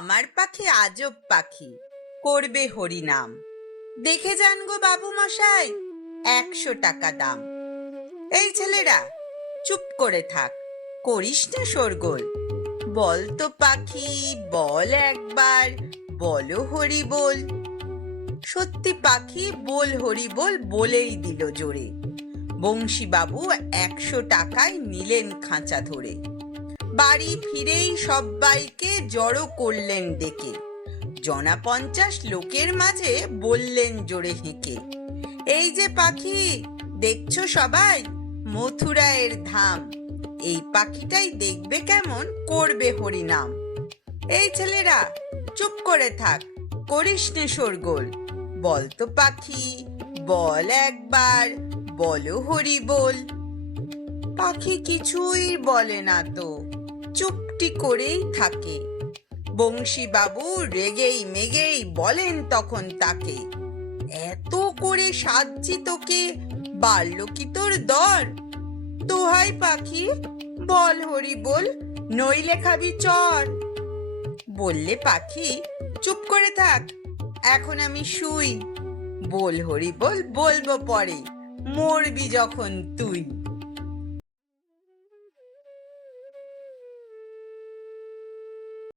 আমার পাখি আজব পাখি। করবে হরিনাম। দেখে যান গো বাবু মশাই একশো টাকা দাম। এই ছেলেরা, চুপ করে থাক, করিস না শোরগোল। বল তো পাখি, বল একবার, বলো হরি বল সত্যি পাখি, বল হরি বল বলেই দিল জোরে। বংশীবাবু একশো টাকায় নিলেন খাঁচা ধরে। বাড়ি ফিরেই সবাইকে জড়ো করলেন ডেকে। জনা পঞ্চাশ লোকের মাঝে বললেন জোরে হেঁকে, এই যে পাখি, দেখছ সবাই? মথুরায়ের ধাম। এই পাখিটাই দেখবে কেমন, করবে হরিনাম। এই ছেলেরা, চুপ করে থাক, করিস নে শোরগোল। বল তো পাখি, বল একবার, বলো হরি বল পাখি কিছুই বলে না তো। চুপটি করেই থাকে। বংশীবাবু রেগেই মেগেই বলেন তখন তাকে, এত করে সাজছি তোকে, বাড়ল কি তোর দর? তোহাই পাখি, বল হরি বল, নইলে খাবি চর। বললে পাখি, চুপ করে থাক, এখন আমি শুই। বল হরি বল, বলব পরে, মরবি যখন তুই।